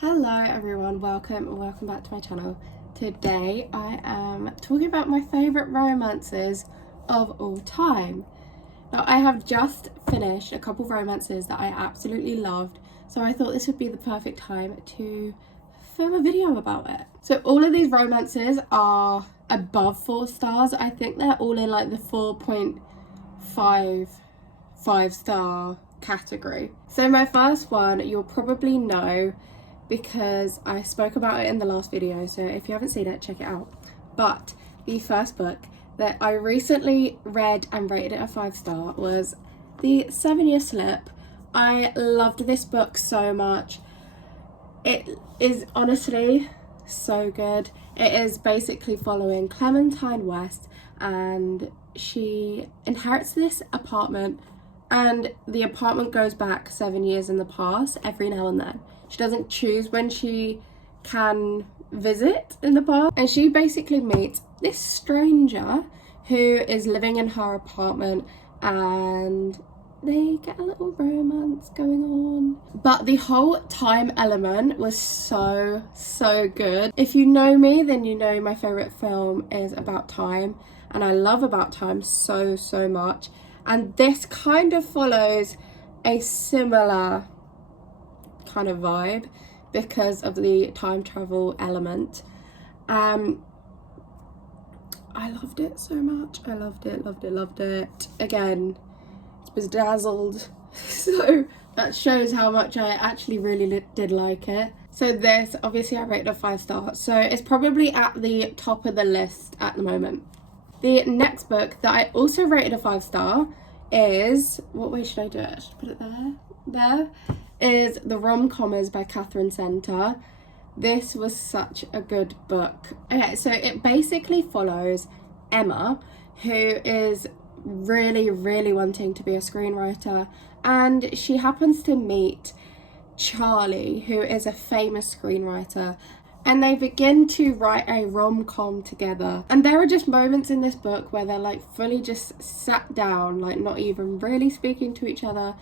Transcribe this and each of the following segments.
Hello everyone, welcome back to my channel. Today I am talking about my favourite romances of all time. Now I have just finished a couple of romances that I absolutely loved, so I thought this would be the perfect time to film a video about it. So all of these romances are above 4 stars. I think they're all in like the 4.5 star category. So my first one you'll probably know because I spoke about it in the last video, so if you haven't seen it, check it out. But the first book that I recently read and rated it a 5-star was The 7-Year Slip. I loved this book so much. It is honestly so good. It is basically following Clementine West, and she inherits this apartment, and the apartment goes back 7 years in the past every now and then. She doesn't choose when she can visit in the past, and she basically meets this stranger who is living in her apartment, and they get a little romance going on. But the whole time element was so good. If you know me, then you know my favorite film is About Time, and I love About Time so much, and this kind of follows a similar kind of vibe because of the time travel element. I loved it so much. I loved it. Again, was dazzled. So that shows how much I actually really did like it. So this, obviously I rated a 5-star, so it's probably at the top of the list at the moment. The next book that I also rated a 5-star is, what way should I do it? I should put it there, is The Rom-Commers by Catherine Center. This was such a good book. Okay, so it basically follows Emma, who is really wanting to be a screenwriter, and she happens to meet Charlie, who is a famous screenwriter, and they begin to write a rom-com together. And there are just moments in this book where they're like fully just sat down, like not even really speaking to each other,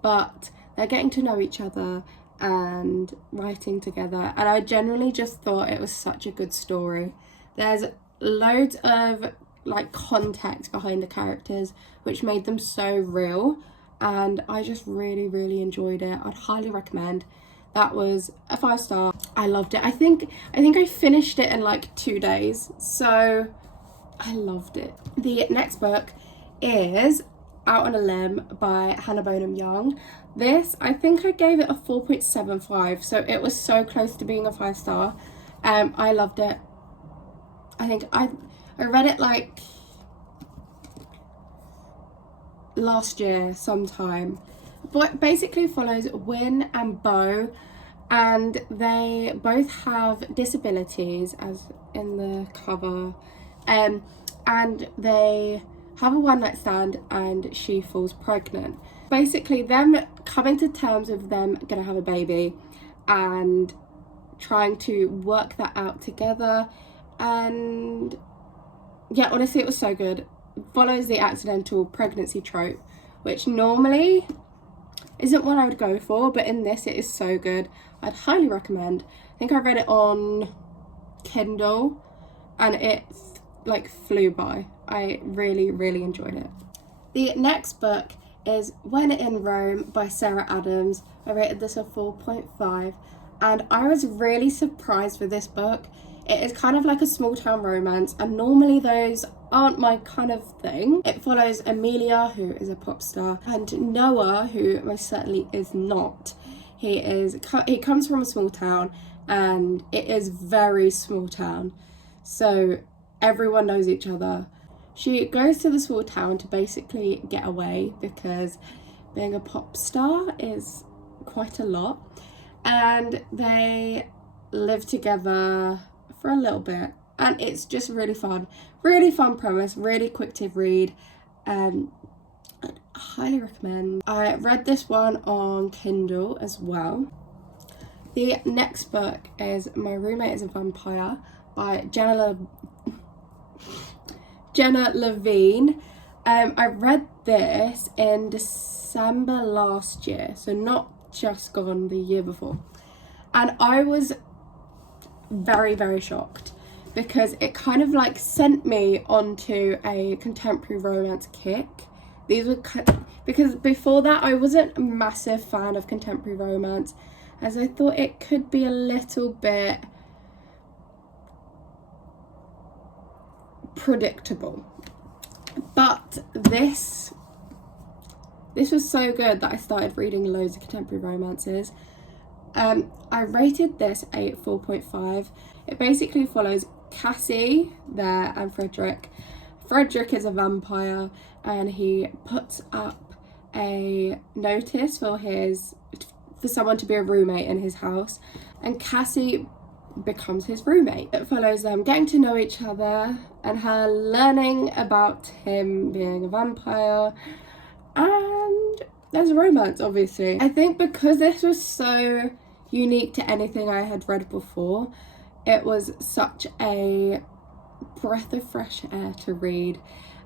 but they're getting to know each other and writing together. And I generally just thought it was such a good story. There's loads of like context behind the characters which made them so real, and I just really enjoyed it. I'd highly recommend. That was a 5-star. I loved it. I think I finished it in like 2 days, so I loved it. The next book is Out on a Limb by Hannah Bonham Young. This, I think I gave it a 4.75, so it was so close to being a 5-star. I loved it. I think I read it like last year sometime. But basically follows Win and Bo, and they both have disabilities, as in the cover, and they have a one-night stand and she falls pregnant. Basically them coming to terms with them gonna have a baby and trying to work that out together. And yeah, honestly it was so good. It follows the accidental pregnancy trope, which normally isn't what I would go for, but in this it is so good. I'd highly recommend. I think I read it on Kindle and it like flew by. I really enjoyed it. The next book is When in Rome by Sarah Adams. I rated this a 4.5, and I was really surprised with this book. It is kind of like a small town romance, and normally those aren't my kind of thing. It follows Amelia, who is a pop star, and Noah, who most certainly is not. He comes from a small town, and it is very small town, so everyone knows each other. She goes to the small town to basically get away because being a pop star is quite a lot, and they live together for a little bit, and it's just really fun premise, really quick to read. I highly recommend. I read this one on Kindle as well. The next book is My Roommate is a Vampire by Jenna Levine. I read this in December last year, so not just gone, the year before. And I was very, very shocked because it kind of like sent me onto a contemporary romance kick. These were because before that I wasn't a massive fan of contemporary romance, as I thought it could be a little bit predictable. But this was so good that I started reading loads of contemporary romances. I rated this a 4.5. It basically follows Cassie there and Frederick. Frederick is a vampire and he puts up a notice for someone to be a roommate in his house, and Cassie becomes his roommate. It follows them getting to know each other and her learning about him being a vampire, and there's a romance, obviously. I think because this was so unique to anything I had read before, it was such a breath of fresh air to read.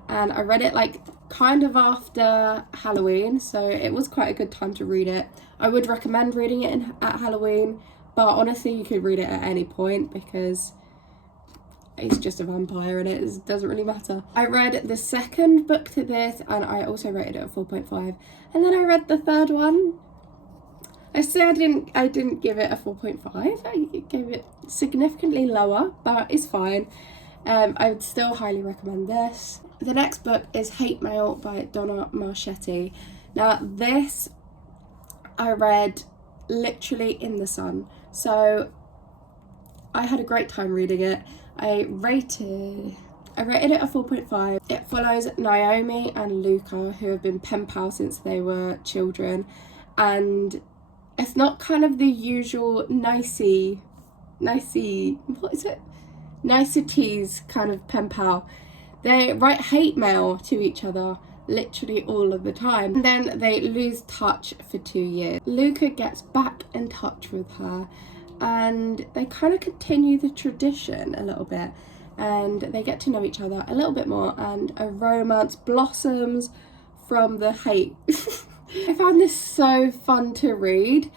And I read it like kind of after Halloween, so it was quite a good time to read it. I would recommend reading it at Halloween, but honestly you could read it at any point because it's just a vampire and it doesn't really matter. I read the second book to this and I also rated it a 4.5, and then I read the third one. I didn't give it a 4.5. I gave it significantly lower, but it's fine. I would still highly recommend this. The next book is Hate Mail by Donna Marchetti. Now this I read literally in the sun, so I had a great time reading it. I rated it a 4.5. It follows Naomi and Luca, who have been pen pals since they were children, and it's not kind of the usual niceties kind of pen pal. They write hate mail to each other literally all of the time, and then they lose touch for 2 years. Luca gets back in touch with her and they kind of continue the tradition a little bit, and they get to know each other a little bit more and a romance blossoms from the hate. I found this so fun to read.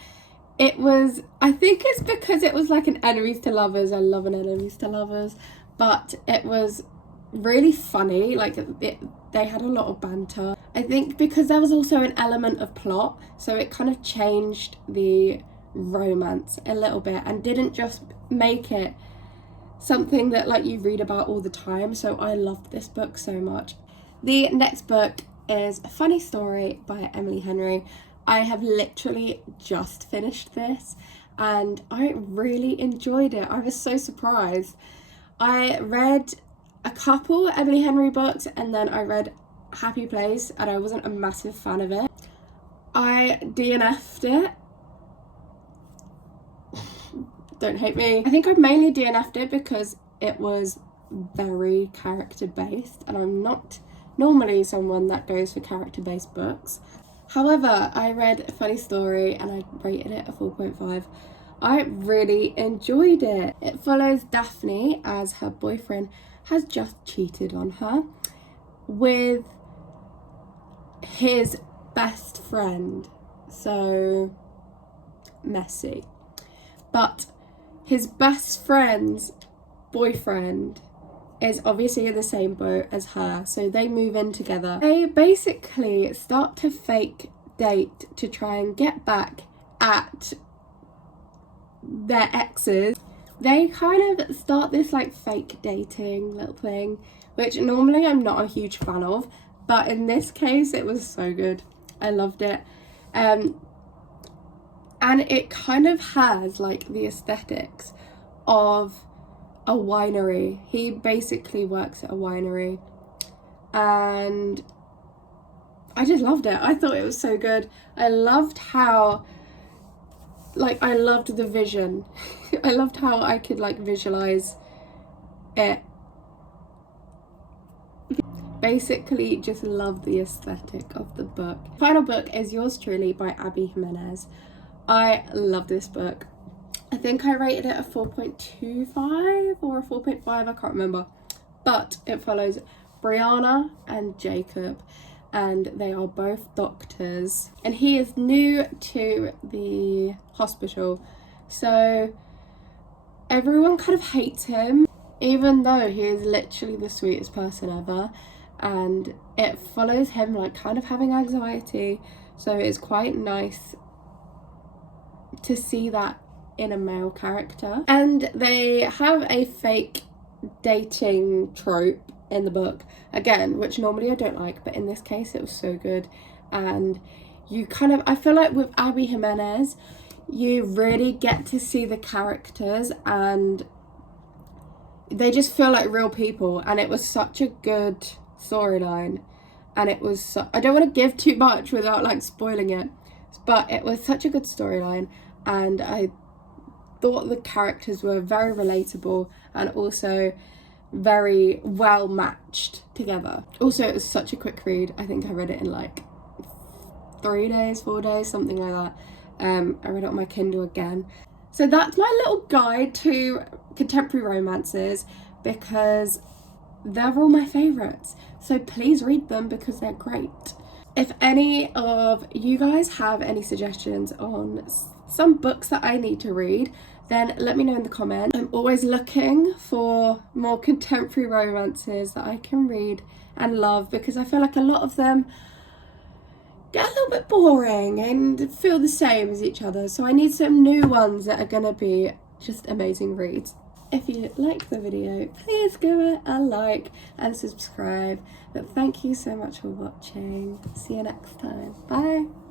I think it's because it was like an enemies to lovers. I love an enemies to lovers, but it was really funny. Like they had a lot of banter. I think because there was also an element of plot, so it kind of changed the romance a little bit and didn't just make it something that like you read about all the time. So I loved this book so much. The next book is A Funny Story by Emily Henry. I have literally just finished this and I really enjoyed it. I was so surprised. I read a couple Emily Henry books and then I read Happy Place and I wasn't a massive fan of it. I DNF'd it. Don't hate me. I think I mainly DNF'd it because it was very character based and I'm not normally someone that goes for character based books. However, I read A Funny Story and I rated it a 4.5. I really enjoyed it. It follows Daphne as her boyfriend has just cheated on her with his best friend. So messy. But his best friend's boyfriend is obviously in the same boat as her, so they move in together. They basically start to fake date to try and get back at their exes. They kind of start this like fake dating little thing, which normally I'm not a huge fan of, but in this case it was so good. I loved it. And it kind of has like the aesthetics of a winery. He basically works at a winery and I just loved it. I thought it was so good. I loved how I loved the vision. I loved how I could like visualize it. Basically just love the aesthetic of the book. Final book is Yours Truly by Abby Jimenez. I love this book. I think I rated it a 4.25 or a 4.5, I can't remember. But it follows Brianna and Jacob, and they are both doctors. And he is new to the hospital, So everyone kind of hates him, even though he is literally the sweetest person ever. And it follows him like kind of having anxiety, so it's quite nice to see that in a male character. And they have a fake dating trope in the book again, which normally I don't like, but in this case it was so good. And you kind of, I feel like with Abby Jimenez, you really get to see the characters and they just feel like real people, and it was such a good storyline. And it was I don't want to give too much without like spoiling it, but it was such a good storyline, and I thought the characters were very relatable and also very well matched together. Also, it was such a quick read. I think I read it in like 4 days, something like that. I read it on my Kindle again. So that's my little guide to contemporary romances, because they're all my favourites. So please read them because they're great. If any of you guys have any suggestions on some books that I need to read, then let me know in the comments. I'm always looking for more contemporary romances that I can read and love, because I feel like a lot of them get a little bit boring and feel the same as each other. So I need some new ones that are gonna be just amazing reads. If you like the video, please give it a like and subscribe. But thank you so much for watching. See you next time. Bye.